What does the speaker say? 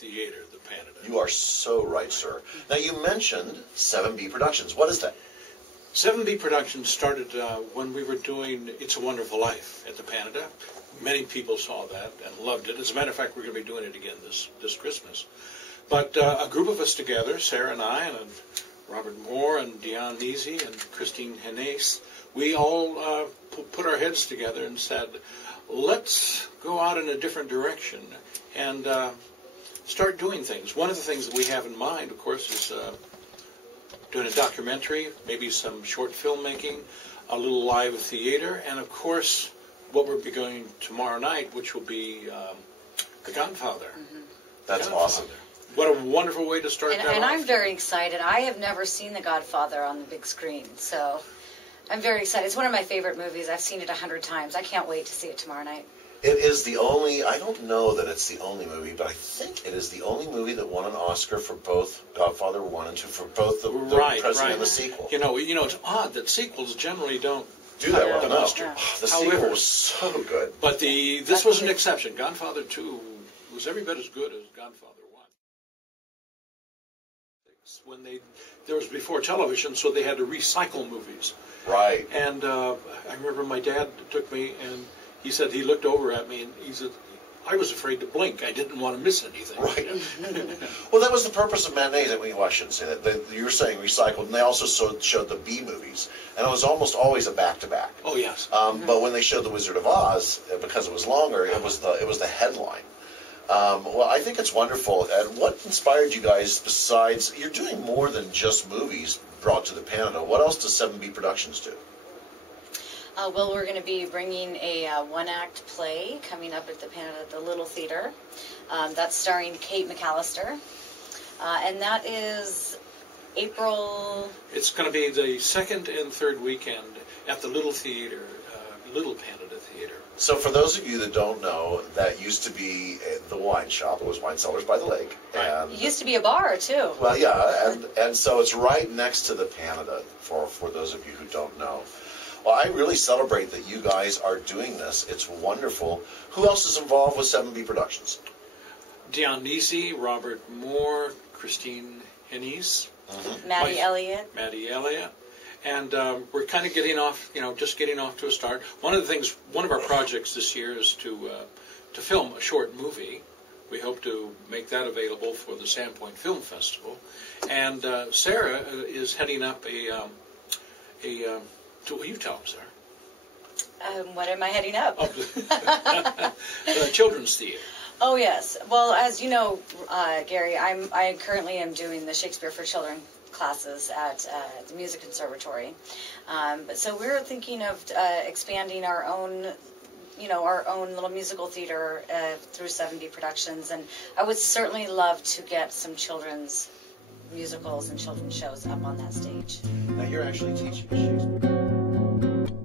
theater, the Panida. You are so right, sir. Now, you mentioned 7B Productions. What is that? 7B Productions started when we were doing It's a Wonderful Life at the Panida. Many people saw that and loved it. As a matter of fact, we're going to be doing it again this Christmas. But a group of us together, Sarah and I, and Robert Moore and Dion Neasy and Christine Hennace, we all put our heads together and said, let's go out in a different direction and start doing things. One of the things that we have in mind, of course, is doing a documentary, maybe some short filmmaking, a little live theater, and of course, what we'll be going tomorrow night, which will be The Godfather. Mm-hmm. That's Godfather. Awesome. What a wonderful way to start that And off. I'm very excited. I have never seen The Godfather on the big screen, so I'm very excited. It's one of my favorite movies. I've seen it 100 times. I can't wait to see it tomorrow night. It is the only, I don't know that it's the only movie, but I think it is the only movie that won an Oscar for both Godfather 1 and 2, for both the present and the sequel. You know, it's odd that sequels generally don't do that well enough. Yeah. The sequel was so good. But this was an exception. Godfather 2 was every bit as good as Godfather 1. There was before television, so they had to recycle movies. Right. And I remember my dad took me, and he said he looked over at me, and he said, I was afraid to blink. I didn't want to miss anything. Right. Well, that was the purpose of matinees. Well, I shouldn't say that. You were saying recycled, and they also showed the B movies, and it was almost always a back-to-back. Oh, yes. But when they showed The Wizard of Oz, because it was longer, it was the headline. Well, I think it's wonderful. And what inspired you guys besides, you're doing more than just movies brought to the Panida. What else does 7B Productions do? Well, we're going to be bringing a one-act play coming up at the Panida, the Little Theater. That's starring Kate McAllister. And that is April... It's going to be the second and third weekend at the Little Theater, Little Panida Theater. So for those of you that don't know, that used to be the wine shop. It was Wine Cellars by the Lake. And it used to be a bar, too. Well, yeah, and so it's right next to the Panida, for those of you who don't know. Well, I really celebrate that you guys are doing this. It's wonderful. Who else is involved with 7B Productions? Dion Neasy, Robert Moore, Christine Hennace, Maddie Elliott. And we're kind of getting off, just getting off to a start. One of our projects this year is to film a short movie. We hope to make that available for the Sandpoint Film Festival. And Sarah is heading up will you tell them, Sarah? What am I heading up? Children's theater. Oh, yes. Well, as you know, Gary, I currently am doing the Shakespeare for Children classes at the Music Conservatory. So we're thinking of expanding our own little musical theater through 7B Productions, and I would certainly love to get some children's musicals and children's shows up on that stage. Now you're actually teaching Shakespeare.